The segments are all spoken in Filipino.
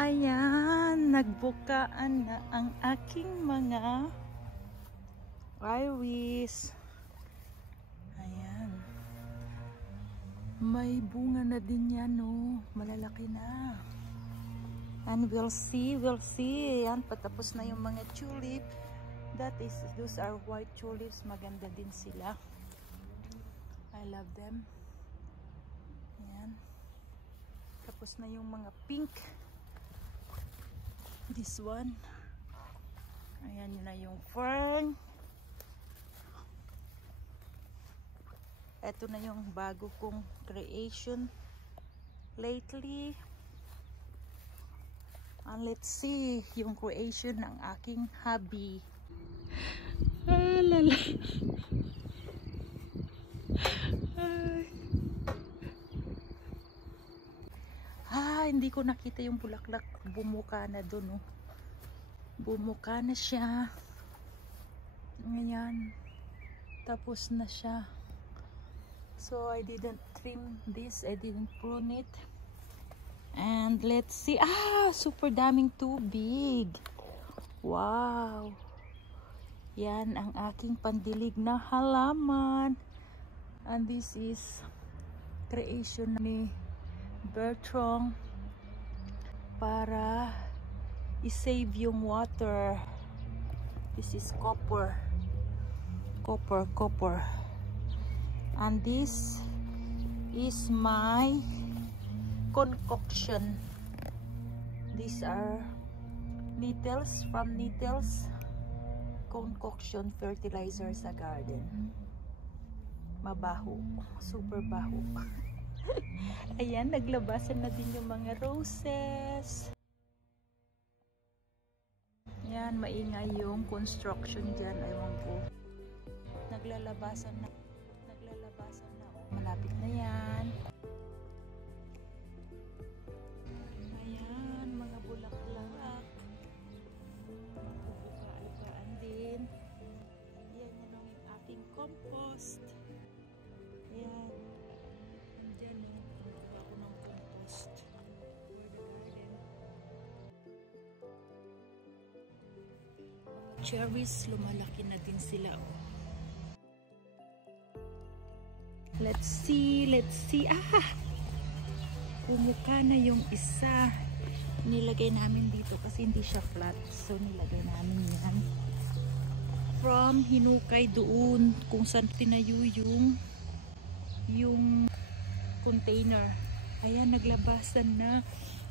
Ayan, nagbukaan na ang aking mga iris. Ayan. May bunga na din yan, no? Malalaki na. And we'll see. Ayan, patapos na yung mga tulip. Those are white tulips. Maganda din sila. I love them. Ayan. Tapos na yung mga pink. This one. Ayan na yung fern. Ito na yung bago kong creation lately. And let's see yung creation ng aking hubby. Lala. Hindi ko nakita yung bulaklak. Bumuka na dun, oh. Bumuka na siya. Ngayon. Tapos na siya. So, I didn't trim this. I didn't prune it. And let's see. Super daming tubig. Wow. Yan ang aking pandilig na halaman. And this is creation ni Bertrand para i-save yung water. This is copper. Copper. And this is my concoction. These are needles from Needles concoction fertilizer sa garden. Mabaho. Super baho. Ayan, naglabasan na din yung mga roses. Ayan, maingay yung construction dyan. Ewan ko. Naglalabasan na. Oh, malapit na yan. Ayan, mga bulaklak. Magbubuka-algaan din. Ayan, yan ang aking compost. Ayan. Diyan yung ako ng compost for the garden. Cherries, lumalaki na din sila, oh. Let's see. Pumuka na yung isa. Nilagay namin dito kasi hindi siya flat. So nilagay namin yan. From hinukay doon kung saan tinayo yung container. Ayan, naglabasan na.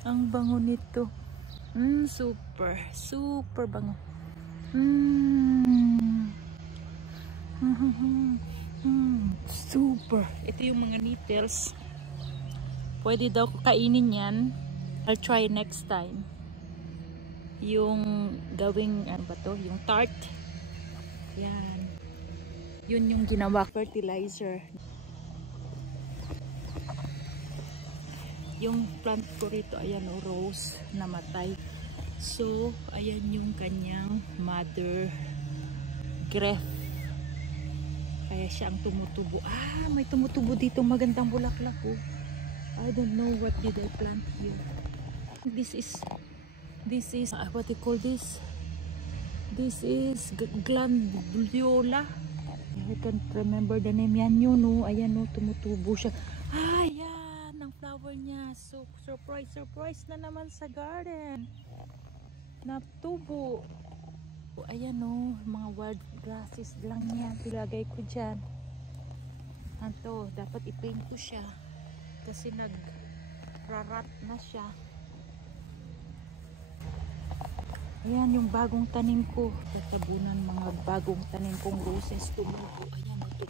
Ang bango nito. Super bango. Super. Ito yung mga needles. Pwede daw kainin yan. I'll try next time. Yung gawing, ano ba to? Yung tart. Yan. Yun yung ginawa fertilizer. Yung plant ko rito, ayan, o, rose, namatay. So, ayan yung kanyang mother growth. Kaya siya ang tumutubo. May tumutubo dito, magandang bulaklak, oh. I don't know what did I plant here. This is what you call this? This is glandiola. I can't remember the name. Yan yun, oh. Ayan, oh, tumutubo siya. Yan ang flower niya. So, surprise na naman sa garden. Natubo. Ayan, oh, mga wild grasses lang yan. Pilagay ko dyan. Anto, dapat i-paint ko siya. Kasi nag-rarat na siya. Ayan, yung bagong tanim ko. Tatabunan mga bagong tanim kong roses. Tumubo. Ayan, ito.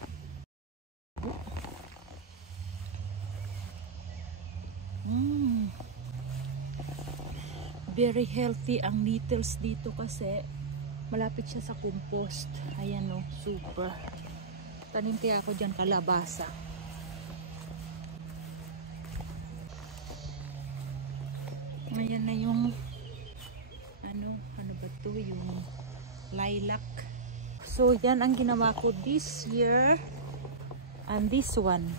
Very healthy ang needles dito kasi malapit siya sa compost. Ayan, oh, super. Tanim kaya ako dyan kalabasa. Ayan na yung ano ba to? Yung lilac. So, yan ang ginawa ko this year. And this one.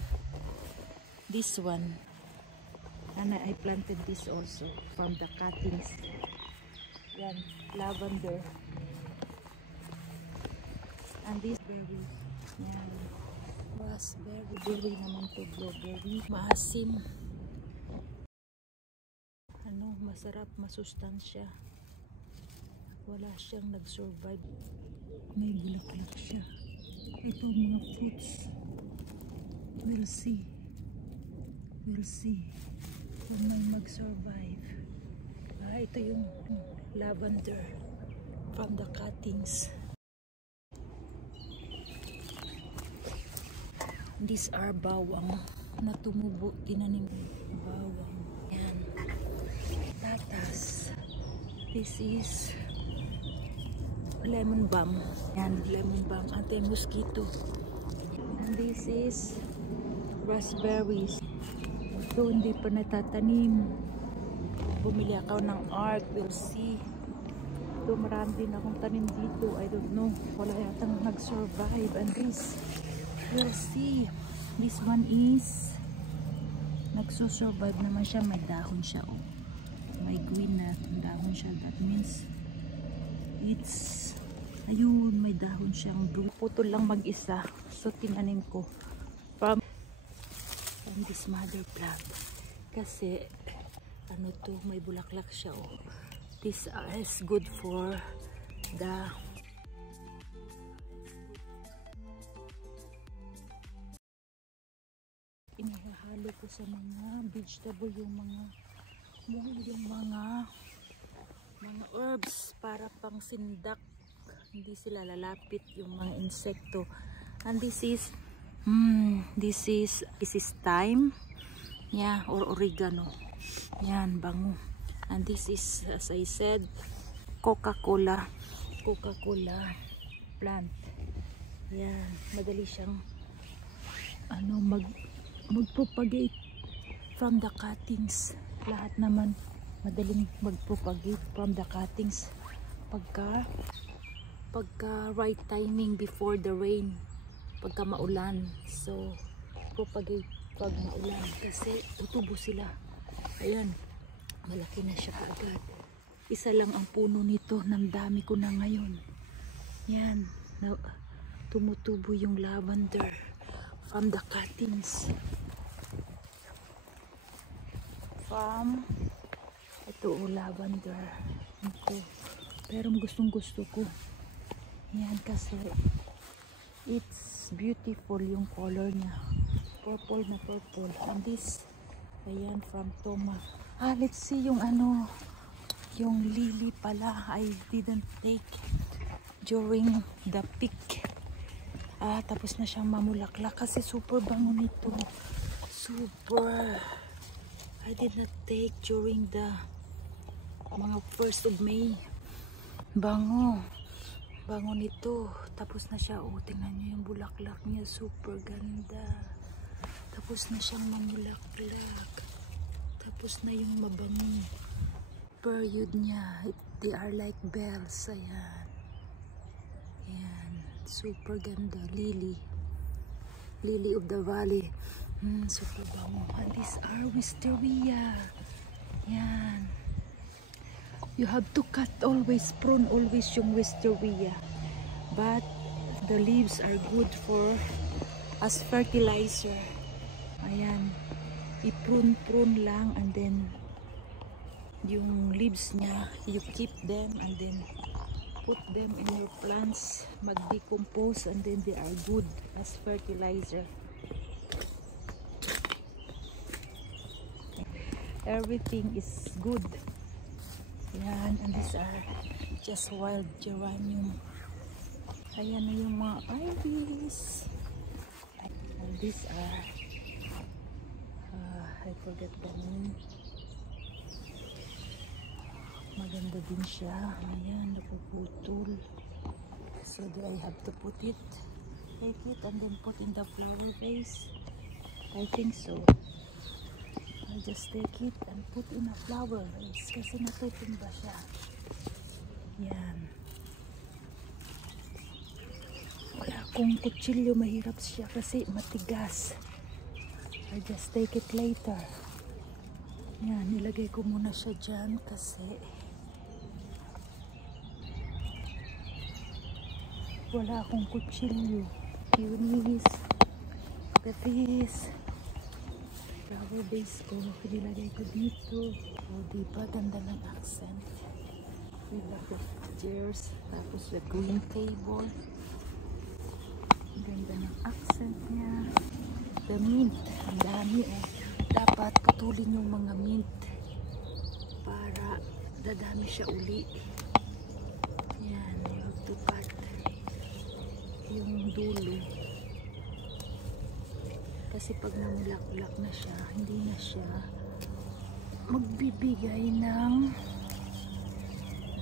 And I planted this also from the cuttings. Yan, lavender. And this berry. Yan. Raspberry. Berry naman to, blueberry. Maasim. Ano, masarap, masustansya. Wala siyang nag-survive. May bulaklak siya. Ito mga fruits. We'll see. We'll see kung may mag-survive. Ito yung lavender from the cuttings. These are bawang na tumubo, tinanim. Bawang. Yan. Tatas. This is lemon balm. Yan, lemon balm. Anti-mosquito. And this is raspberries. Ito hindi pa natatanim. Bumili ako ng art. We'll see. Ito marami din akong tanim dito. I don't know. Wala yatang nag-survive. And this, we'll see. This one is nagsusurvive naman siya. May dahon siya. Oh. May green na dahon siya. That means it's ayun, may dahon siyang blue. Putol lang mag-isa. So tinanim ko from this mother plant. Kasi ano to, may bulaklak siya. Oh. This is good for the inihahalo ko sa mga vegetable, yung mga herbs para pang sindak, hindi sila lalapit yung mga insekto. And this is thyme, yeah, or oregano. Yan, bango. And this is, as I said, Coca-Cola plant. Yan, madali siyang ano, mag-propagate from the cuttings. Lahat naman madaling mag-propagate from the cuttings pagka right timing before the rain, pagka maulan. So propagate pag maulan kasi tutubo sila. Ayan, malaki na siya agad. Isa lang ang puno nito, ng dami ko na ngayon. Yan, tumutubo yung lavender from the cuttings. From ito, lavender. Ito. Pero gustong gusto ko. Yan kasi it's beautiful yung color niya. Purple na purple. And this, ayan, from Toma. Let's see yung ano, yung lily pala. I didn't take during the peak. Tapos na siyang mamulaklak kasi super bango nito. Super. I did not take during the mga 1st of May. Bango nito. Tapos na siya. Tingnan nyo yung bulaklak niya, super ganda. Tapos na siyang mamulaklak. Tapos na yung mabango period niya. They are like bells. Ayan, super ganda. Lily of the valley. Super bango. And these are wisteria. Yan. You have to cut always, prune always yung wisteria. But the leaves are good for as fertilizer. Ayan. I-prune lang, and then yung leaves niya, you keep them and then put them in your plants, mag-decompose, and then they are good as fertilizer. Everything is good. Yan, and these are just wild geranium. Ayan na yung mga iris. And these are I forget the name. Maganda din siya. Ayan, napuputol. So do I have to put it, take it, and then put in the flower vase? I think so. I'll just take it and put in a flower vase kasi natutumba siya. Yan. Wala akong kutsilyo, mahirap siya kasi matigas. I'll just take it later. Yan, nilagay ko muna siya dyan kasi wala akong kutsilyo. Yunis, gatis, flower base ko, nilagay ko dito. O, diba? Ganda ng accent. With the chairs, tapos the green table. Ganda ng accent niya. The mint, ang dami eh. Dapat putulin yung mga mint para dadami siya uli. Yan, you have to cut yung dulo. Kasi pag namulak-ulak na siya, hindi na siya magbibigay ng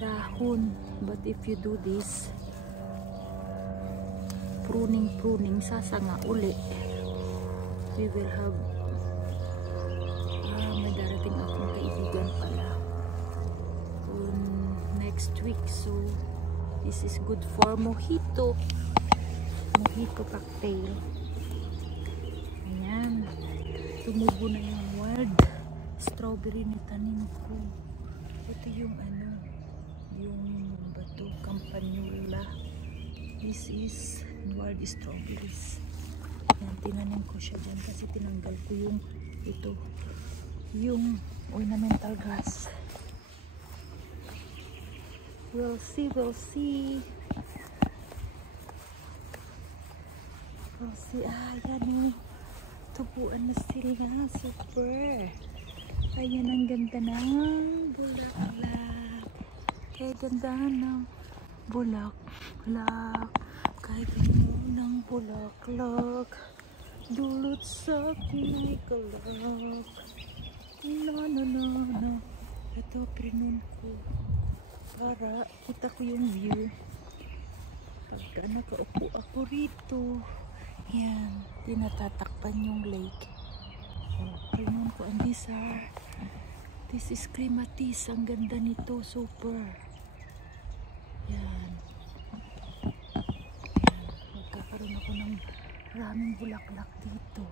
dahon. But if you do this, pruning, sasanga uli. We will have may darating akong kaibigan pala on next week. So, this is good for mojito cocktail. Ayan. Tumubo na yung wild strawberry ni tanim ko. Ito yung yung bato, campanula. This is wild strawberries. Ayan, tinanim ko siya dyan kasi tinanggal ko yung ornamental grass. We'll see. Ayan o. Tubuan na sila. Super. Ayan, ang ganda ng bulaklak. Kaya ganda ng bulaklak. Kaya ganda ng bulaklak. Dulot sa akin ay kalak. No. Ito, prinun ko. Para kita ko yung view. Pagka nakaupo ako rito. Yan, tinatatakpan yung lake. Prinun ko. And this is clematis. Ang ganda nito. Super. Yan. Magkakaroon ako ng maraming bulaklak dito.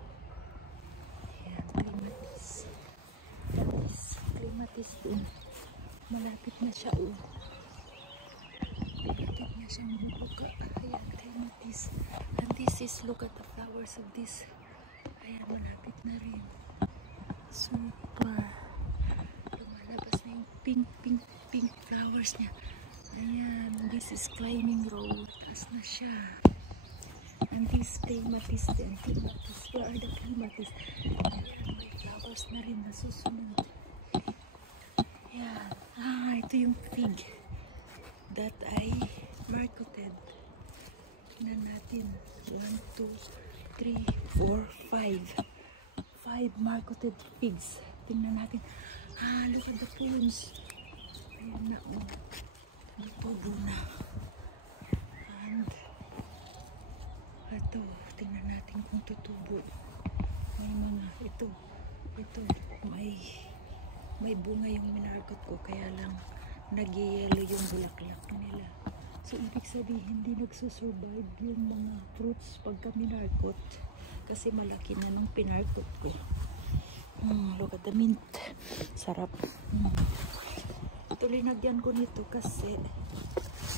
Yan, clematis din. Malapit na siya. Malapit na siya mabubuka. Ayan, clematis. And this is, look at the flowers of this. Ayan, malapit na rin. Super. Lumalabas na yung pink flowers niya. Ayan, this is climbing road. Taas na siya. And this clematis din. Where are the clematis? Ayan, may flowers na rin na susunod. Ayan. Ito yung fig that I marketed. Tingnan natin. 1, 2, 3, 4, 5. 5 marketed figs. Tingnan natin. Look at the prunes. Ayan na. Natubo na. And ito, tingnan natin kung tutubo. May mga, ito, may bunga yung minarkot ko, kaya lang nag-yellow yung bulaklak nila. So, ibig sabihin, hindi nagsusurvive yung mga fruits pagka minarkot kasi malaki na nung pinarkot ko. Look at the mint. Sarap. Ito, linagyan ko nito kasi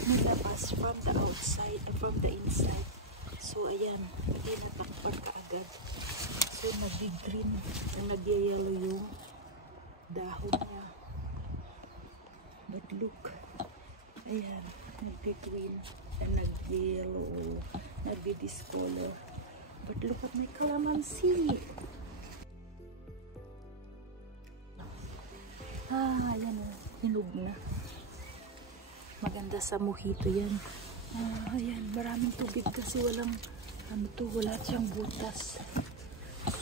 nalabas from the outside, from the inside. So, ayan, hindi natakpan ka agad. So, nag-green, nag-yellow yung dahon niya. But look, ayan, nag-green and nag-yellow, nag-discolor. But look at my calamansi. Ayan o, hinog na. Maganda sa mojito yan. Ayan, maraming tubig kasi wala siyang butas.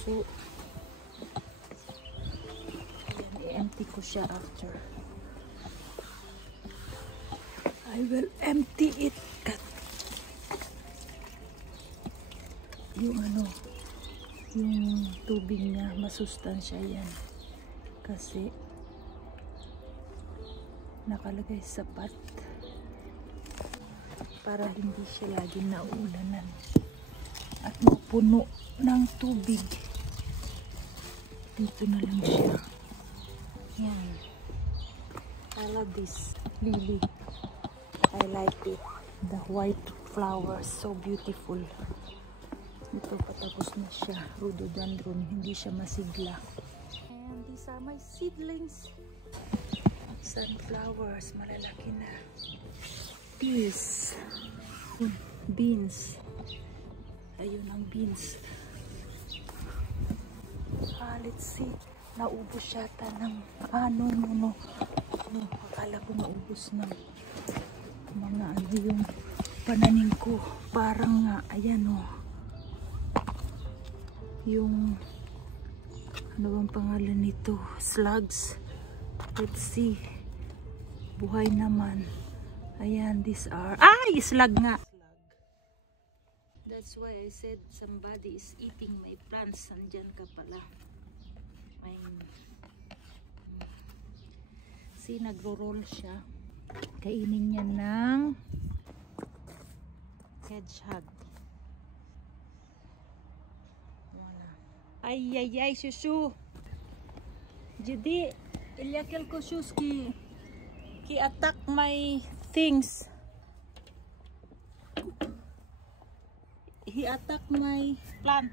So, empty ko siya after. I will empty it. Yung tubig niya, masustansya yan. Kasi nakalagay sa pot para hindi siya laging naulanan at mapuno ng tubig. Dito na lang siya. Yan. I love this lily. I like it. The white flowers, so beautiful. Ito patapos na siya. Rhododendron, hindi siya masigla. And these are my seedlings. Sunflowers, malalaki na. Peas. Beans. Ayun ang beans. Let's see. Naubos yata ng no. Akala ko naubos ng mga yung pananim ko. Parang nga, ayan o. Yung ano bang pangalan nito? Slugs. Let's see. Buhay naman. Ayan, these are... Ay! Slug nga! That's why I said somebody is eating my plants. Nandyan ka pala. See, nagro-roll siya. Kainin niya ng hedgehog. Ay, shushu. Jadi, il y a quelque chose qui attaque my things. He attacked my plant.